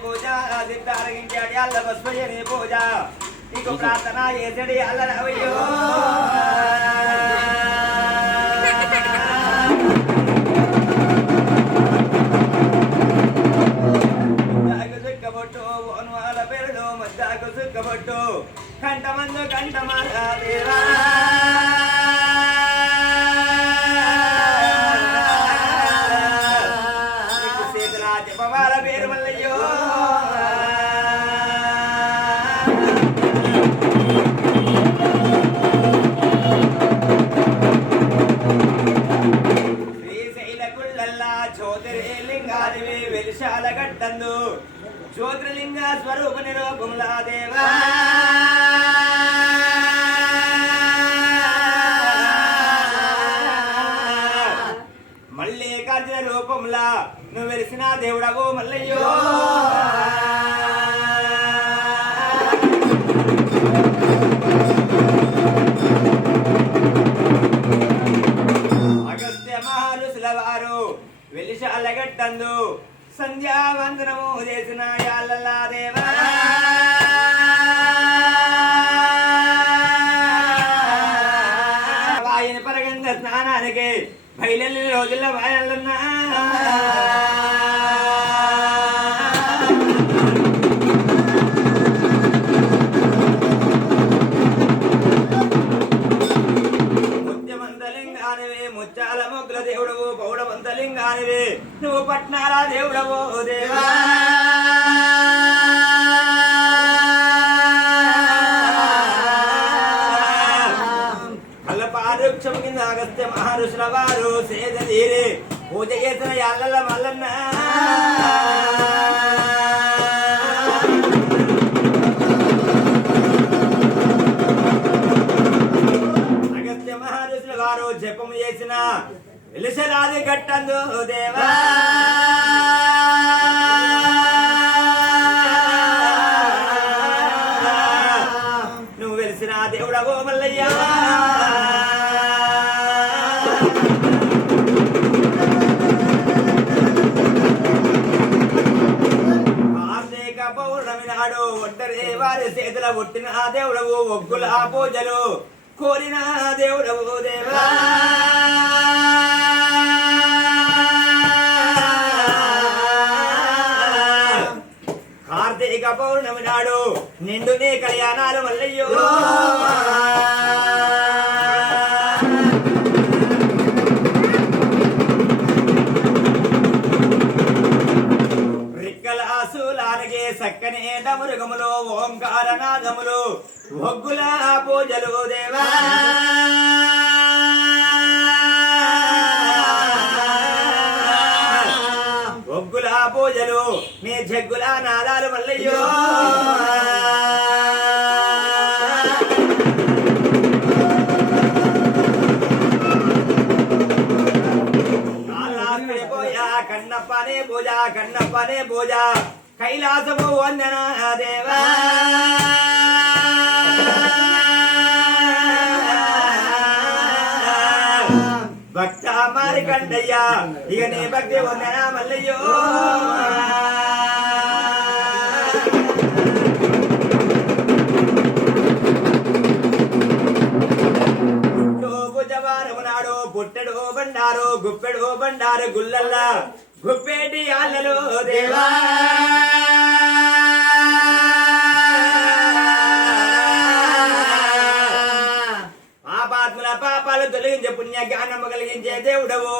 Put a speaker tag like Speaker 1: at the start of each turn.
Speaker 1: పూజ నీకు ప్రార్థన చేసడి అల్లరవయ్యో మజ్జాకు సుక్కబొట్టు ఓన్వాల పేరుడు మజ్జాకు సుక్కబొట్టు కంటమందు కంటమాల దేవా శ్రీశైల జ్యోతిర్లింగ స్వరూప నిరూపములా దేవా మళ్ళీ రూపంలా నువ్వు వెలిసిన దేవుడవు మల్లయ్యో. సంధ్యావందనము చేసిన యాళ్ళలా దేవా. వాయిని పరగంగ స్నానానికి బయలు రోజుల్లో వాయాలన్నా ముత్యమంతలింగానివే ముత్యాల మొగ్గుల దేవుడు పౌడమంతలింగానివే నువ్వు పట్నారా దేవుడవో దేవా? కల్లపారుక్షం కింద అగస్త్య మహర్షుల వారు సేద తీరే పూజ చేసిన యాళ్ళ మల్లన్న. వెలిసరాది గట్టందు దేవా. నువ్వు వెలిసిన దేవుడవో మల్లయ్యా. కార్తీక నాడు ఒంటరి వారి చేతుల ఆ దేవుడవు ఒగ్గుల ఆ పూజలు కోరిన ఆ దేవుడవు దేవా. కార్తీక పౌర్ణమి నాడు నిండు నీ కళ్యాణాలు మల్లయ్యో. చక్కనే ఆసులానగే సక్కని డమురుగములు ఓంకారనాదములు ఒగ్గుల పూజలు దేవా. నీ జగ్గుల నాదాలు మల్లయ్యో. కన్నప్పనే పూజ కన్నప్పనే పూజ. కైలాసము వందన దేవా. భక్త మారి కండయ్యా ఇక నీ భక్తి వందన మల్లయ్యో. గుప్పెడు గుప్పెడు బండారు గుల్లల్లా. గుప్పేటి ఆలలు దేవా. పాపాత్ముల పాపాలు తొలగించే పుణ్య జ్ఞానము కలిగించే దేవుడవు.